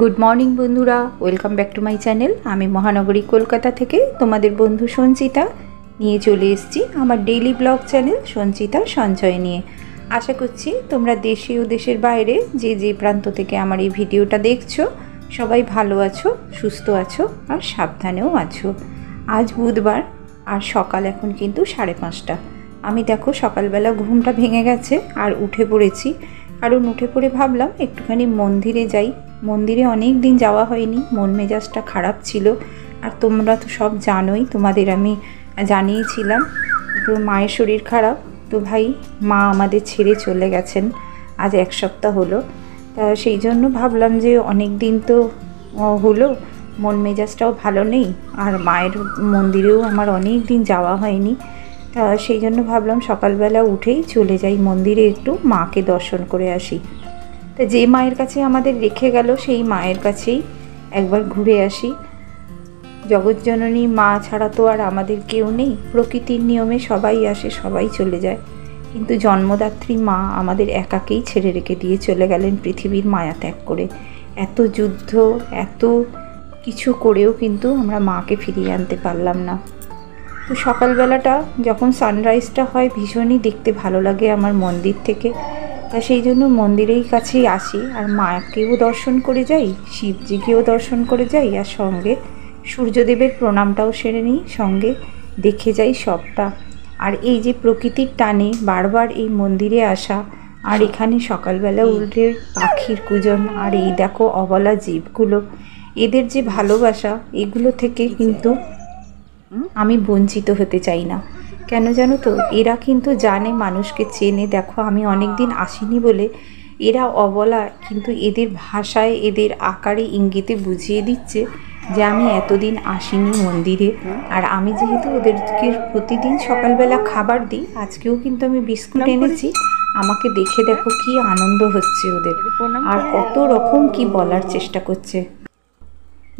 Good morning বন্ধুরা, welcome back to my channel. আমি মহানগরী কলকাতা থেকে তোমাদের বন্ধু সঞ্চিতা নিয়ে চলে এসেছি আমার ডেইলি ব্লগ চ্যানেল সঞ্চিতা সঞ্চয় নিয়ে। আশা করছি তোমরা দেশে ও দেশের বাইরে যে যে প্রান্ত থেকে আমার এই ভিডিওটা দেখছো সবাই ভালো আছো, সুস্থ আছো আর সাবধানেও আছো। আজ বুধবার আর সকাল এখন কিন্তু 5:30। আমি দেখো সকালবেলা ঘুমটা ভেঙে গেছে আর উঠে পড়েছি, কারণ উঠে পড়ে ভাবলাম একটুখানি মন্দিরে যাই। মন্দিরে অনেক দিন যাওয়া হয়নি, মন মেজাজটা খারাপ ছিল। আর তোমরা তো সব জানোই, তোমাদের আমি জানিয়েছিলাম তো মায়ের শরীর খারাপ। তো ভাই মা আমাদের ছেড়ে চলে গেছেন, আজ 1 সপ্তাহ হলো। তা সেই জন্য ভাবলাম যে অনেক দিন তো হলো, মন মেজাজটাও ভালো নেই, আর মায়ের মন্দিরেও আমার অনেক দিন যাওয়া হয়নি। তা সেই জন্য ভাবলাম সকালবেলা উঠেই চলে যাই মন্দিরে, একটু মাকে দর্শন করে আসি। তা যে মায়ের কাছে আমাদের রেখে গেল সেই মায়ের কাছেই একবার ঘুরে আসি। জগৎজননী মা ছাড়া তো আর আমাদের কেউ নেই। প্রকৃতির নিয়মে সবাই আসে, সবাই চলে যায়, কিন্তু জন্মদাত্রী মা আমাদের একাকেই ছেড়ে রেখে দিয়ে চলে গেলেন পৃথিবীর মায়া ত্যাগ করে। এত যুদ্ধ, এত কিছু করেও কিন্তু আমরা মাকে ফিরিয়ে আনতে পারলাম না। তো সকালবেলাটা যখন সানরাইজটা হয় ভীষণই দেখতে ভালো লাগে আমার মন্দির থেকে। তা সেই জন্য মন্দিরের কাছেই আসি, আর মাকেও দর্শন করে যাই, শিবজিকেও দর্শন করে যাই, আর সঙ্গে সূর্যদেবের প্রণামটাও সেরে নিই, সঙ্গে দেখে যাই সবটা। আর এই যে প্রকৃতির টানে বারবার এই মন্দিরে আসা, আর এখানে সকালবেলা উঠে পাখির কুজন, আর এই দেখো অবলা জীবগুলো, এদের যে ভালোবাসা, এগুলো থেকে কিন্তু আমি বঞ্চিত হতে চাই না। কেন জানো তো, এরা কিন্তু জানে, মানুষকে চেনে। দেখো আমি অনেক দিন আসিনি বলে এরা অবলা, কিন্তু এদের ভাষায়, এদের আকারে, ইঙ্গিতে বুঝিয়ে দিচ্ছে যে আমি এতদিন আসিনি মন্দিরে। আর আমি যেহেতু ওদেরকে প্রতিদিন সকালবেলা খাবার দিই, আজকেও কিন্তু আমি বিস্কুট এনেছি। আমাকে দেখে দেখো কি আনন্দ হচ্ছে ওদের, আর কত রকম কি বলার চেষ্টা করছে।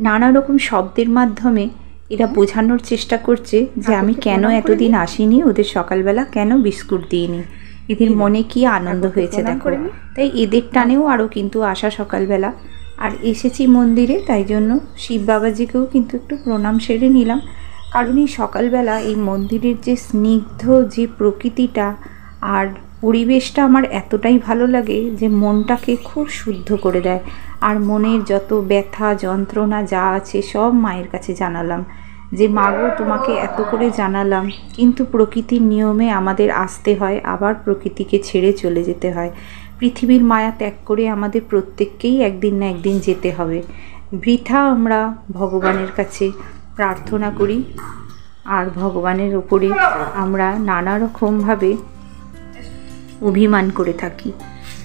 নানা রকম শব্দের মাধ্যমে এরা বোঝানোর চেষ্টা করছে যে আমি কেন এতদিন আসিনি, ওদের সকালবেলা কেন বিস্কুট দিইনি, এদের মনে কি আনন্দ হয়েছে দেখো। তাই এদের টানেও আরও কিন্তু আসা সকালবেলা। আর এসেছি মন্দিরে, তাই জন্য শিব বাবাজিকেও কিন্তু একটু প্রণাম সেরে নিলাম। কারণ এই সকালবেলা এই মন্দিরের যে স্নিগ্ধ যে প্রকৃতিটা আর পরিবেশটা আমার এতটাই ভালো লাগে যে মনটাকে খুব শুদ্ধ করে দেয়। আর মনের যত ব্যথা যন্ত্রণা যা আছে সব মায়ের কাছে জানালাম, যে মাগো তোমাকে এত করে জানালাম, কিন্তু প্রকৃতির নিয়মে আমাদের আসতে হয়, আবার প্রকৃতিকে ছেড়ে চলে যেতে হয়। পৃথিবীর মায়া ত্যাগ করে আমাদের প্রত্যেককেই একদিন না একদিন যেতে হবে। বৃথা আমরা ভগবানের কাছে প্রার্থনা করি, আর ভগবানের ওপরে আমরা নানা রকমভাবে অভিমান করে থাকি।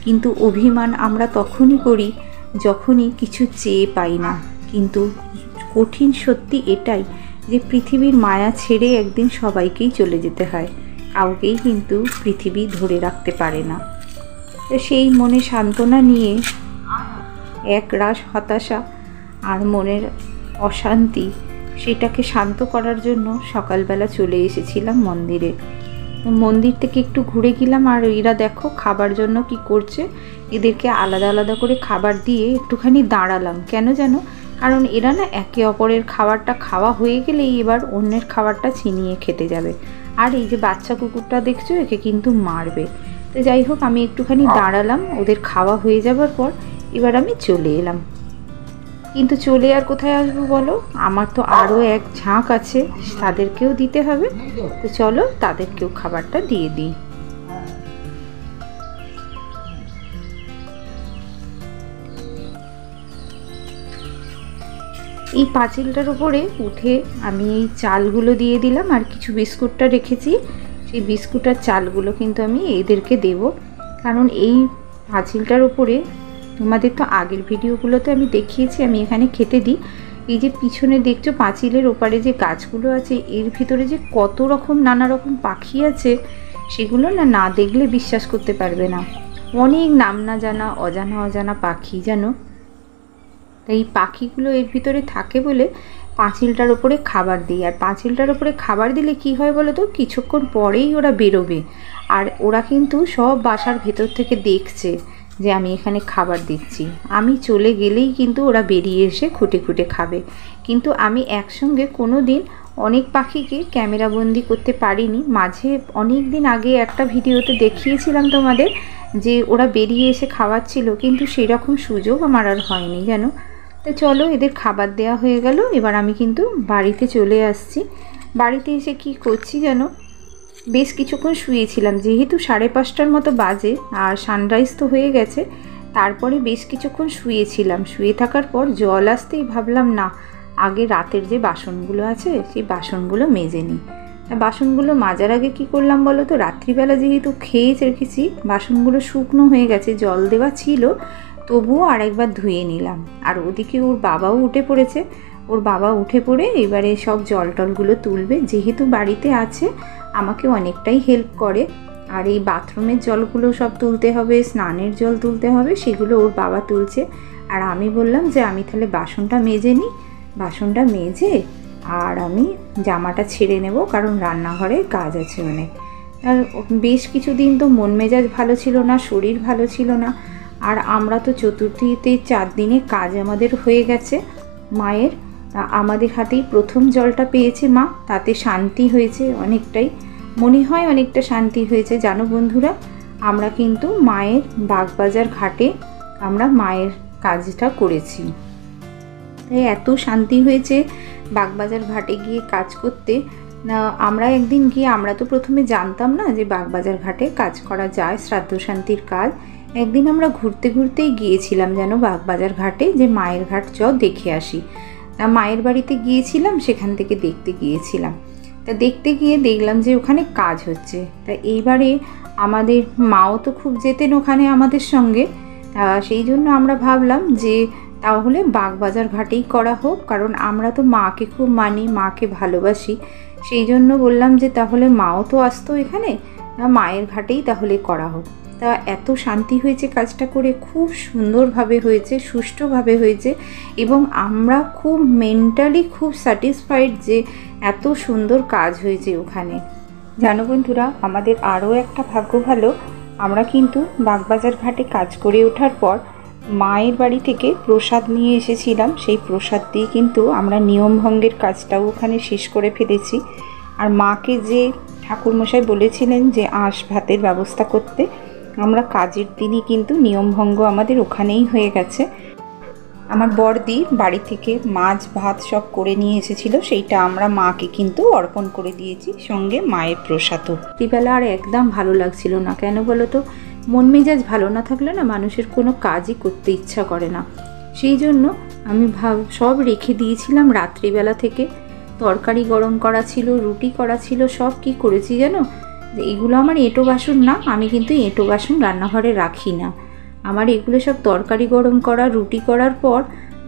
কিন্তু অভিমান আমরা তখনই করি যখনই কিছু চেয়ে পাই না। কিন্তু কঠিন সত্যি এটাই যে পৃথিবীর মায়া ছেড়ে একদিন সবাইকেই চলে যেতে হয়, কাউকেই কিন্তু পৃথিবী ধরে রাখতে পারে না। তো সেই মনে সান্ত্বনা নিয়ে এক রাশ হতাশা আর মনের অশান্তি, সেটাকে শান্ত করার জন্য সকালবেলা চলে এসেছিলাম মন্দিরে। মন্দির থেকে একটু ঘুরে গেলাম, আর এরা দেখো খাবার জন্য কি করছে, এদেরকে আলাদা আলাদা করে খাবার দিয়ে একটুখানি দাঁড়ালাম। কেন জানো, কারণ এরা না একে অপরের খাবারটা খাওয়া হয়ে গেলেই এবার অন্যের খাবারটা ছিনিয়ে খেতে যাবে। আর এই যে বাচ্চা কুকুরটা দেখছো, একে কিন্তু মারবে। তো যাই হোক, আমি একটুখানি দাঁড়ালাম, ওদের খাওয়া হয়ে যাবার পর এবার আমি চলে এলাম। কিন্তু চলে আর কোথায় আসবো বলো, আমার তো আরও এক ঝাঁক আছে, তাদেরকেও দিতে হবে। তো চলো তাদেরকেও খাবারটা দিয়ে দিই। এই পাঁচিলটার উপরে উঠে আমি এই চালগুলো দিয়ে দিলাম, আর কিছু বিস্কুটটা রেখেছি, সেই বিস্কুট আর চালগুলো কিন্তু আমি এদেরকে দেব। কারণ এই পাঁচিলটার উপরে, তোমাদের তো আগের ভিডিওগুলোতে আমি দেখিয়েছি, আমি এখানে খেতে দিই। এই যে পিছনে দেখছো পাঁচিলের ওপারে যে গাছগুলো আছে, এর ভিতরে যে কত রকম নানা রকম পাখি আছে, সেগুলো না না দেখলে বিশ্বাস করতে পারবে না। অনেক নাম না জানা অজানা অজানা পাখি জানো। তাই এই পাখিগুলো এর ভিতরে থাকে বলে পাঁচিলটার ওপরে খাবার দিই। আর পাঁচিলটার ওপরে খাবার দিলে কি হয় বলো তো, কিছুক্ষণ পরেই ওরা বেরোবে। আর ওরা কিন্তু সব বাসার ভেতর থেকে দেখছে যে আমি এখানে খাবার দিচ্ছি। আমি চলে গেলেই কিন্তু ওরা বেরিয়ে এসে খুঁটে খুঁটে খাবে। কিন্তু আমি একসঙ্গে কোনো দিন অনেক পাখিকে ক্যামেরাবন্দি করতে পারিনি। মাঝে অনেক দিন আগে একটা ভিডিওতে দেখিয়েছিলাম তোমাদের যে ওরা বেরিয়ে এসে খাওয়াচ্ছিল, কিন্তু সেরকম সুযোগ আমার আর হয়নি জানো। তো চলো, এদের খাবার দেওয়া হয়ে গেল। এবার আমি কিন্তু বাড়িতে চলে আসছি। বাড়িতে এসে কি করছি জানো, বেশ কিছুক্ষণ শুয়েছিলাম, যেহেতু 5:30টার মতো বাজে আর সানরাইজ তো হয়ে গেছে। তারপরে বেশ কিছুক্ষণ শুয়েছিলাম। শুয়ে থাকার পর জল আসতেই ভাবলাম না, আগে রাতের যে বাসনগুলো আছে সেই বাসনগুলো মেজে নিই। বাসনগুলো মাজার আগে কি করলাম বলো তো, রাত্রিবেলা যেহেতু খেয়ে রেখেছি, বাসনগুলো শুকনো হয়ে গেছে, জল দেওয়া ছিল, তবুও আরেকবার ধুয়ে নিলাম। আর ওদিকে ওর বাবাও উঠে পড়েছে। ওর বাবা উঠে পড়ে এবারে সব জল টলগুলো তুলবে। যেহেতু বাড়িতে আছে, আমাকে অনেকটাই হেল্প করে। আর এই বাথরুমের জলগুলো সব তুলতে হবে, স্নানের জল তুলতে হবে, সেগুলো ওর বাবা তুলছে। আর আমি বললাম যে আমি তাহলে বাসনটা মেজে নিই। বাসনটা মেজে আর আমি জামাটা ছেড়ে নেব, কারণ রান্নাঘরে কাজ আছে অনেক। আর বেশ কিছুদিন তো মন মেজাজ ভালো ছিল না, শরীর ভালো ছিল না। আর আমরা তো চতুর্থীতে 4 দিনে কাজ আমাদের হয়ে গেছে মায়ের। আমাদের হাতেই প্রথম জলটা পেয়েছে মা, তাতে শান্তি হয়েছে অনেকটাই, মনে হয় অনেকটা শান্তি হয়েছে জানো বন্ধুরা। আমরা কিন্তু মায়ের বাগবাজার ঘাটে আমরা মায়ের কাজটা করেছি, তাই এত শান্তি হয়েছে বাগবাজার ঘাটে গিয়ে কাজ করতে। আমরা একদিন গিয়ে, আমরা তো প্রথমে জানতাম না যে বাগবাজার ঘাটে কাজ করা যায়, শ্রাদ্ধ শান্তির কাজ। একদিন আমরা ঘুরতে ঘুরতেই গিয়েছিলাম যেন বাগবাজার ঘাটে, যে মায়ের ঘাট দেখে আসি। মায়ের বাড়িতে গিয়েছিলাম, সেখান থেকে দেখতে গিয়েছিলাম। তা দেখতে গিয়ে দেখলাম যে ওখানে কাজ হচ্ছে। তা এইবারে আমাদের মাও তো খুব যেতেন ওখানে আমাদের সঙ্গে। সেই জন্য আমরা ভাবলাম যে তাহলে বাগবাজার ঘাটেই করা হোক, কারণ আমরা তো মাকে খুব মানি, মাকে ভালোবাসি। সেই জন্য বললাম যে তাহলে মাও তো আসতো এখানে, মায়ের ঘাটেই তাহলে করা হোক। তা এত শান্তি হয়েছে কাজটা করে, খুব সুন্দরভাবে হয়েছে, সুষ্ঠুভাবে হয়েছে, এবং আমরা খুব মেন্টালি খুব স্যাটিসফাইড যে এত সুন্দর কাজ হয়েছে ওখানে। জানো বন্ধুরা, আমাদের আরও একটা ভাগ্য ভালো, আমরা কিন্তু বাগবাজার ঘাটে কাজ করে ওঠার পর মায়ের বাড়ি থেকে প্রসাদ নিয়ে এসেছিলাম। সেই প্রসাদ দিয়ে কিন্তু আমরা নিয়মভঙ্গের কাজটাও ওখানে শেষ করে ফেলেছি। আর মাকে যে ঠাকুরমশাই বলেছিলেন যে আঁশ ভাতের ব্যবস্থা করতে, আমরা কাজের দিনই কিন্তু নিয়মভঙ্গ আমাদের ওখানেই হয়ে গেছে। আমার বড়দি বাড়ি থেকে মাছ ভাত সব করে নিয়ে এসেছিল, সেইটা আমরা মাকে কিন্তু অর্পণ করে দিয়েছি, সঙ্গে মায়ের প্রসাদও। রাত্রিবেলা আর একদম ভালো লাগছিল না, কেন বলো তো, মন মেজাজ ভালো না থাকলে না মানুষের কোনো কাজই করতে ইচ্ছা করে না। সেই জন্য আমি সব রেখে দিয়েছিলাম রাত্রিবেলা থেকে। তরকারি গরম করা ছিল, রুটি করা ছিল, সব কি করেছি জানো, এগুলো আমার এঁটো বাসন না, আমি কিন্তু এঁটো বাসন রান্নাঘরে রাখি না। আমার এগুলো সব তরকারি গরম করা, রুটি করার পর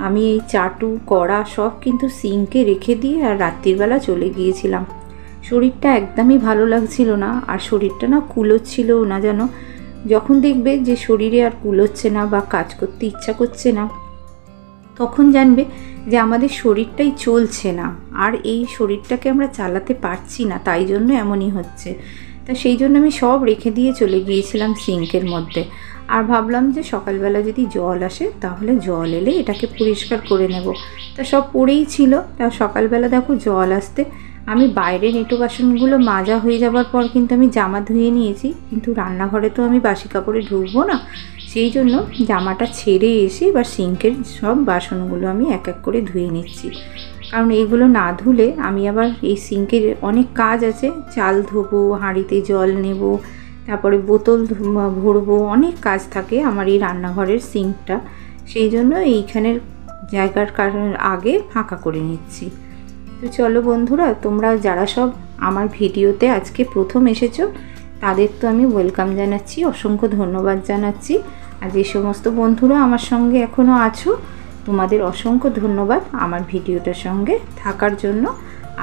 আমি এই চাটু কড়া সব কিন্তু সিঙ্কে রেখে দিয়ে আর রাত্রিবেলা চলে গিয়েছিলাম। শরীরটা একদমই ভালো লাগছিল না, আর শরীরটা না কুলোচ্ছিলও না যেন। যখন দেখবে যে শরীরে আর কুলোচ্ছে না বা কাজ করতে ইচ্ছা করছে না, তখন জানবে যে আমাদের শরীরটাই চলছে না, আর এই শরীরটাকে আমরা চালাতে পারছি না, তাই জন্য এমনই হচ্ছে। তা সেই জন্য আমি সব রেখে দিয়ে চলে গিয়েছিলাম সিঙ্কের মধ্যে। আর ভাবলাম যে সকালবেলা যদি জল আসে তাহলে জল এলে এটাকে পরিষ্কার করে নেব। তা সব পড়েই ছিল। তা সকালবেলা দেখো জল আসতে আমি বাইরের এঁটো বাসনগুলো মাজা হয়ে যাবার পর কিন্তু আমি জামা ধুয়ে নিয়েছি, কিন্তু রান্নাঘরে তো আমি বাসি কাপড়ে ঢুকবো না। সেই জন্য জামাটা ছেড়ে এসে এবার সিঙ্কের সব বাসনগুলো আমি এক এক করে ধুয়ে নিচ্ছি, কারণ এইগুলো না ধুলে আমি আবার এই সিঙ্কের অনেক কাজ আছে, চাল ধোবো, হাঁড়িতে জল নেব, তারপরে বোতল ভরবো, অনেক কাজ থাকে আমার এই রান্নাঘরের সিঙ্কটা। সেই জন্য এইখানের জায়গার কারণ আগে ফাঁকা করে নিচ্ছি। তো চলো বন্ধুরা, তোমরা যারা সব আমার ভিডিওতে আজকে প্রথম এসেছো তাদের তো আমি ওয়েলকাম জানাচ্ছি, অসংখ্য ধন্যবাদ জানাচ্ছি। আর যে সমস্ত বন্ধুরা আমার সঙ্গে এখনও আছো, তোমাদের অসংখ্য ধন্যবাদ আমার ভিডিওটার সঙ্গে থাকার জন্য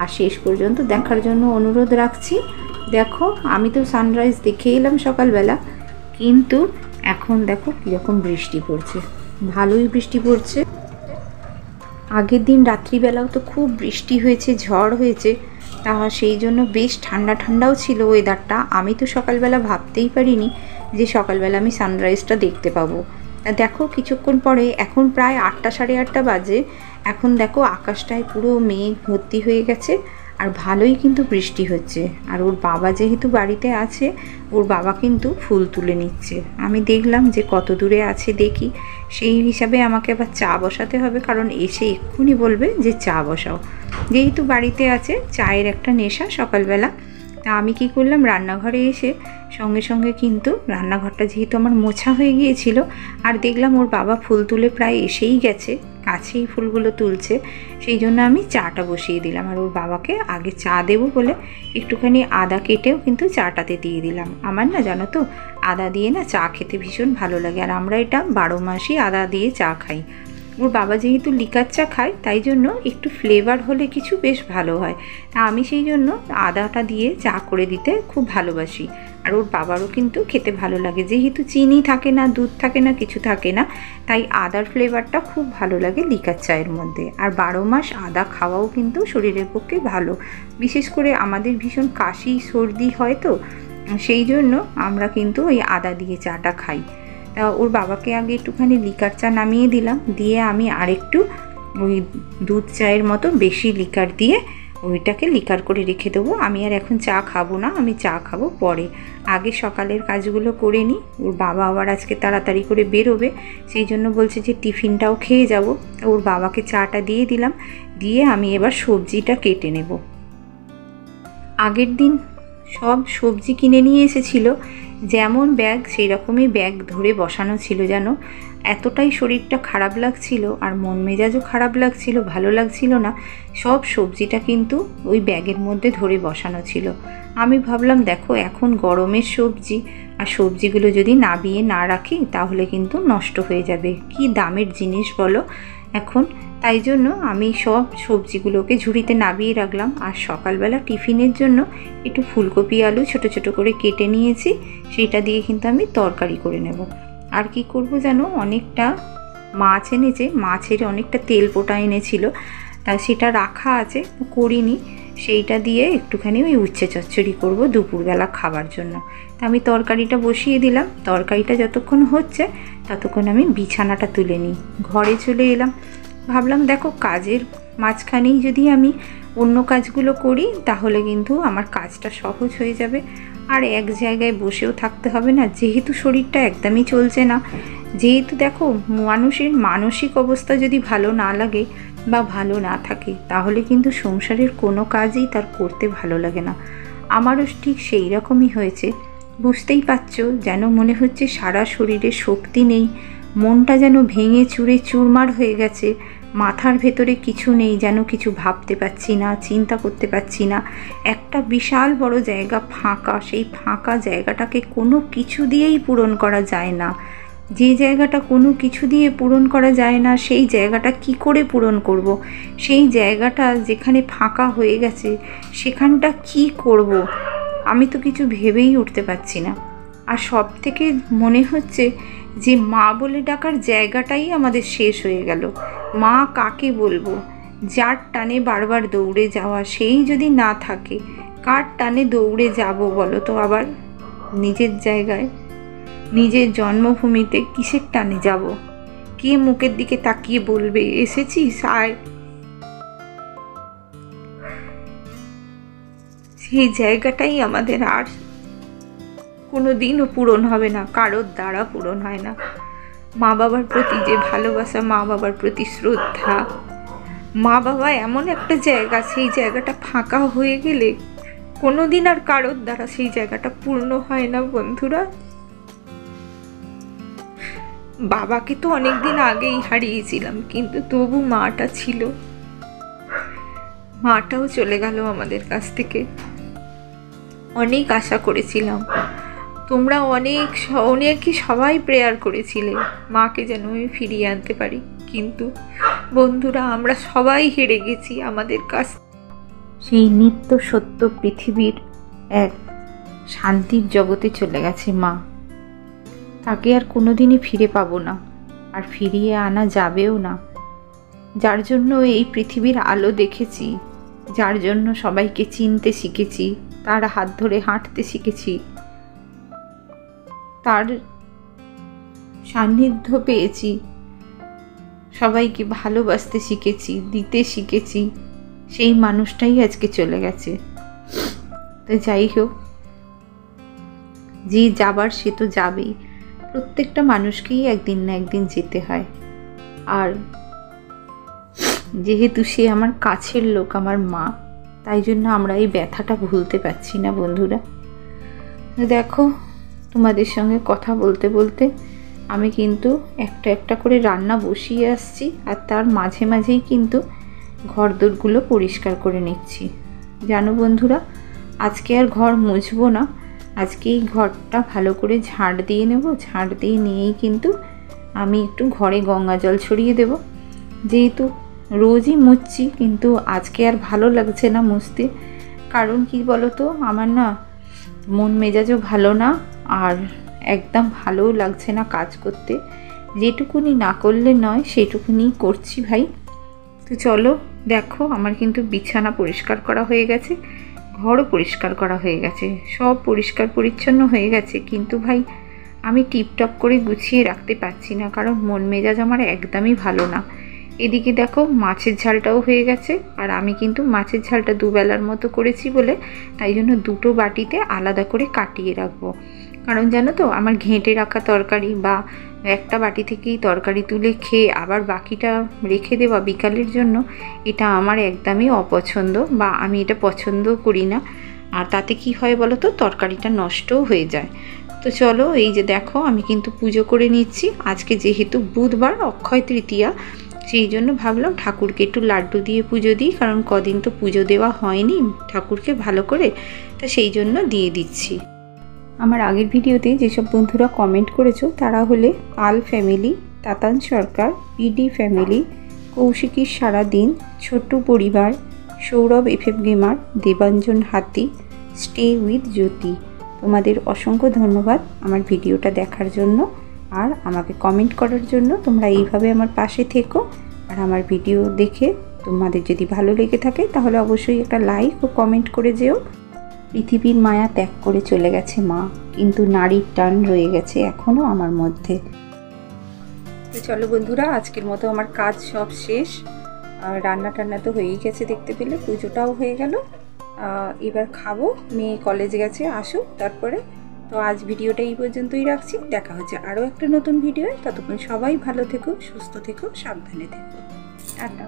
আর শেষ পর্যন্ত দেখার জন্য অনুরোধ রাখছি। দেখো, আমি তো সানরাইজ দেখে এলাম সকালবেলা, কিন্তু এখন দেখো কীরকম বৃষ্টি পড়ছে, ভালোই বৃষ্টি পড়ছে। আগের দিন রাত্রিবেলাও তো খুব বৃষ্টি হয়েছে, ঝড় হয়েছে, তা সেই জন্য বেশ ঠান্ডা ঠান্ডাও ছিল ওয়েদারটা। আমি তো সকালবেলা ভাবতেই পারিনি যে সকালবেলা আমি সানরাইজটা দেখতে পাবো। দেখো কিছুক্ষণ পরে, এখন প্রায় 8টা সাড়ে 8টা বাজে, এখন দেখো আকাশটায় পুরো মেঘ ভর্তি হয়ে গেছে আর ভালোই কিন্তু বৃষ্টি হচ্ছে। আর ওর বাবা যেহেতু বাড়িতে আছে, ওর বাবা কিন্তু ফুল তুলে নিচ্ছে। আমি দেখলাম যে কত দূরে আছে দেখি, সেই হিসাবে আমাকে আবার চা বসাতে হবে, কারণ এসে এক্ষুনি বলবে যে চা বসাও। যেহেতু বাড়িতে আছে, চায়ের একটা নেশা সকালবেলা। তা আমি কি করলাম, রান্নাঘরে এসে সঙ্গে সঙ্গে কিন্তু রান্নাঘরটা যেহেতু আমার মোছা হয়ে গিয়েছিল, আর দেখলাম ওর বাবা ফুল তুলে প্রায় এসেই গেছে, কাছেই ফুলগুলো তুলছে, সেই জন্য আমি চাটা বসিয়ে দিলাম। আর ওর বাবাকে আগে চা দেবো বলে একটুখানি আদা কেটেও কিন্তু চাটাতে দিয়ে দিলাম। আমার না জানো তো, আদা দিয়ে না চা খেতে ভীষণ ভালো লাগে, আর আমরা এটা 12 মাসই আদা দিয়ে চা খাই। ওর বাবা যেহেতু লিকার চা খায়, তাই জন্য একটু ফ্লেভার হলে কিছু বেশ ভালো হয়। তা আমি সেই জন্য আদাটা দিয়ে চা করে দিতে খুব ভালোবাসি। আর ওর বাবারও কিন্তু খেতে ভালো লাগে, যেহেতু চিনি থাকে না, দুধ থাকে না, কিছু থাকে না, তাই আদার ফ্লেভারটা খুব ভালো লাগে লিকার চায়ের মধ্যে। আর 12 মাস আদা খাওয়াও কিন্তু শরীরের পক্ষে ভালো। বিশেষ করে আমাদের ভীষণ কাশি সর্দি হয়, তো সেই জন্য আমরা কিন্তু ওই আদা দিয়ে চাটা খাই। তা ওর বাবাকে আগে একটুখানি লিকার চা নামিয়ে দিলাম, দিয়ে আমি আরেকটু ওই দুধ চায়ের মতো বেশি লিকার দিয়ে ওইটাকে লিকার করে রেখে দেবো। আমি আর এখন চা খাবো না, আমি চা খাবো পরে। আগে সকালের কাজগুলো করে নিই। ওর বাবা আবার আজকে তাড়াতাড়ি করে বেরোবে, সেই জন্য বলছে যে টিফিনটাও খেয়ে যাব। তা ওর বাবাকে চাটা দিয়ে দিলাম, দিয়ে আমি এবার সবজিটা কেটে নেব। আগের দিন সব সবজি কিনে নিয়ে এসেছিল, যেমন ব্যাগ সেই রকমই ব্যাগ ধরে বসানো ছিল। যেন এতটাই শরীরটা খারাপ লাগছিল আর মন মেজাজও খারাপ লাগছিল, ভালো লাগছিল না। সব সবজিটা কিন্তু ওই ব্যাগের মধ্যে ধরে বসানো ছিল। আমি ভাবলাম দেখো এখন গরমের সবজি, আর সবজিগুলো যদি নাবিয়ে না রাখি তাহলে কিন্তু নষ্ট হয়ে যাবে। কি দামের জিনিস বলো এখন। তাই জন্য আমি সব সবজিগুলোকে ঝুড়িতে নাবিয়ে রাখলাম। আর সকালবেলা টিফিনের জন্য একটু ফুলকপি আলু ছোট ছোট করে কেটে নিয়েছি, সেইটা দিয়ে কিন্তু আমি তরকারি করে নেব। আর কি করব জানো, অনেকটা মাছ এনেছে, মাছের অনেকটা তেল পোটা এনেছিল, তা সেটা রাখা আছে, করিনি। সেইটা দিয়ে একটুখানি ওই উচ্ছে চচ্চড়ি করব দুপুরবেলা খাবার জন্য। তা আমি তরকারিটা বসিয়ে দিলাম। তরকারিটা যতক্ষণ হচ্ছে ততক্ষণ আমি বিছানাটা তুলে নিই। ঘরে চলে এলাম, ভাবলাম দেখো কাজের মাঝখানেই যদি আমি অন্য কাজগুলো করি তাহলে কিন্তু আমার কাজটা সহজ হয়ে যাবে, আর এক জায়গায় বসেও থাকতে হবে না। যেহেতু শরীরটা একদমই চলছে না, যেহেতু দেখো মানুষের মানসিক অবস্থা যদি ভালো না লাগে বা ভালো না থাকে, তাহলে কিন্তু সংসারের কোনো কাজই তার করতে ভালো লাগে না। আমারও ঠিক সেই রকমই হয়েছে। বুঝতেই পারছো, যেন মনে হচ্ছে সারা শরীরে শক্তি নেই, মনটা যেন ভেঙে চুরে চুরমার হয়ে গেছে, মাথার ভেতরে কিছু নেই, যেন কিছু ভাবতে পারছি না, চিন্তা করতে পারছি না। একটা বিশাল বড় জায়গা ফাঁকা, সেই ফাঁকা জায়গাটাকে কোনো কিছু দিয়েই পূরণ করা যায় না। যে জায়গাটা কোনো কিছু দিয়ে পূরণ করা যায় না, সেই জায়গাটা কি করে পূরণ করব? সেই জায়গাটা যেখানে ফাঁকা হয়ে গেছে সেখানটা কি করব? আমি তো কিছু ভেবেই উঠতে পারছি না। আর সব থেকে মনে হচ্ছে যে মা বলে ডাকার জায়গাটাই আমাদের শেষ হয়ে গেল। মা কাকে বলবো? যার টানে বারবার দৌড়ে যাওয়া, সেই যদি না থাকে, কার টানে দৌড়ে যাব বলো তো? আবার নিজের জায়গায়, নিজের জন্মভূমিতে কিসের টানে যাব? কে মুখের দিকে তাকিয়ে বলবে এসেছিস আয়? সেই জায়গাটাই আমাদের আর কোনো দিনও পূরণ হবে না, কারোর দ্বারা পূরণ হয় না। মা বাবার প্রতি যে ভালোবাসা, মা বাবার প্রতি শ্রদ্ধা, মা বাবা এমন একটা জায়গা, সেই জায়গাটা ফাঁকা হয়ে গেলে কোনো দিন আর কারোর দ্বারা সেই জায়গাটা পূর্ণ হয় না বন্ধুরা। বাবাকে তো অনেক দিন আগেই হারিয়েছিলাম, কিন্তু তবু মাটা ছিল। মাটাও চলে গেল আমাদের কাছ থেকে। অনেক আশা করেছিলাম, তোমরা অনেকই সবাই প্রেয়ার করেছিলে মাকে যেন আমি ফিরিয়ে আনতে পারি, কিন্তু বন্ধুরা আমরা সবাই হেরে গেছি আমাদের কাছ। সেই নিত্য সত্য পৃথিবীর এক শান্তির জগতে চলে গেছে মা। তাকে আর কোনোদিনই ফিরে পাবো না, আর ফিরিয়ে আনা যাবেও না। যার জন্য এই পৃথিবীর আলো দেখেছি, যার জন্য সবাইকে চিনতে শিখেছি, তার হাত ধরে হাঁটতে শিখেছি, তার সান্নিধ্য পেয়েছি, সবাইকে ভালোবাসতে শিখেছি, দিতে শিখেছি, সেই মানুষটাই আজকে চলে গেছে। তো যাই হোক, যে যাবার সে তো যাবেই, প্রত্যেকটা মানুষকেই একদিন না একদিন যেতে হয়। আর যেহেতু সে আমার কাছের লোক, আমার মা, তাই জন্য আমরা এই ব্যথাটা ভুলতে পারছি না বন্ধুরা। দেখো, তোমাদের সঙ্গে কথা বলতে বলতে আমি কিন্তু একটা একটা করে রান্না বসিয়ে আসছি, আর তার মাঝে মাঝেই কিন্তু ঘরদোরগুলো পরিষ্কার করে নিচ্ছি। জানো বন্ধুরা, আজকে আর ঘর মুছবো না, আজকে এই ঘরটা ভালো করে ঝাড় দিয়ে নেব। ঝাড় দিয়ে নিয়েই কিন্তু আমি একটু ঘরে গঙ্গা জল ছড়িয়ে দেব। যেহেতু রোজই মুছছি, কিন্তু আজকে আর ভালো লাগছে না মুছতে। কারণ কি বলো তো, আমার না মন মেজাজও ভালো না, আর একদম ভালোও লাগছে না কাজ করতে। যেটুকুনি না করলে নয় সেটুকুনি করছি ভাই। তো চলো, দেখো আমার কিন্তু বিছানা পরিষ্কার করা হয়ে গেছে, ঘরও পরিষ্কার করা হয়ে গেছে, সব পরিষ্কার পরিচ্ছন্ন হয়ে গেছে। কিন্তু ভাই আমি টিপটপ করে গুছিয়ে রাখতে পারছি না, কারণ মন মেজাজ আমার একদমই ভালো না। এদিকে দেখো মাছের ঝালটাও হয়ে গেছে, আর আমি কিন্তু মাছের ঝালটা দুবেলার মতো করেছি বলে তাই জন্য দুটো বাটিতে আলাদা করে কাটিয়ে রাখবো। কারণ জানো তো, আমার ঘেঁটে রাখা তরকারি বা একটা বাটি থেকেই তরকারি তুলে খেয়ে আবার বাকিটা রেখে দেওয়া বিকালের জন্য, এটা আমার একদমই অপছন্দ, বা আমি এটা পছন্দও করি না। আর তাতে কি হয় বলো তো, তরকারিটা নষ্টও হয়ে যায়। তো চলো, এই যে দেখো আমি কিন্তু পুজো করে নিচ্ছি। আজকে যেহেতু বুধবার, অক্ষয় তৃতীয়া, সেই জন্য ভাবলাম ঠাকুরকে একটু লাড্ডু দিয়ে পুজো দিই, কারণ কদিন তো পুজো দেওয়া হয়নি ঠাকুরকে ভালো করে, তা সেই জন্য দিয়ে দিচ্ছি। আমার আগের ভিডিওতে যেসব বন্ধুরা কমেন্ট করেছো তারা হলে পাল ফ্যামিলি, তাতান সরকার, পিডি ফ্যামিলি, কৌশিকীর সারাদিন, ছোট্ট পরিবার, সৌরভ এফএফ গেমার, দেবাঞ্জন হাতি, স্টে উইথ জ্যোতি। তোমাদের অসংখ্য ধন্যবাদ আমার ভিডিওটা দেখার জন্য আর আমাকে কমেন্ট করার জন্য। তোমরা এইভাবে আমার পাশে থেকো, আর আমার ভিডিও দেখে তোমাদের যদি ভালো লেগে থাকে তাহলে অবশ্যই একটা লাইক ও কমেন্ট করে যেও। পৃথিবীর মায়া ত্যাগ করে চলে গেছে মা, কিন্তু নারীর টান রয়ে গেছে এখনও আমার মধ্যে। তো চলো বন্ধুরা, আজকের মতো আমার কাজ সব শেষ। রান্না টান্না তো হয়েই গেছে দেখতে পেলে, পুজোটাও হয়ে গেল। এবার খাবো, মেয়ে কলেজ গেছে, আসুক তারপরে। তো আজ ভিডিওটা এই পর্যন্তই রাখছি, দেখা হচ্ছে আরও একটা নতুন ভিডিও। ততক্ষণ সবাই ভালো থেকো, সুস্থ থেকো, সাবধানে থেকো, টাটা।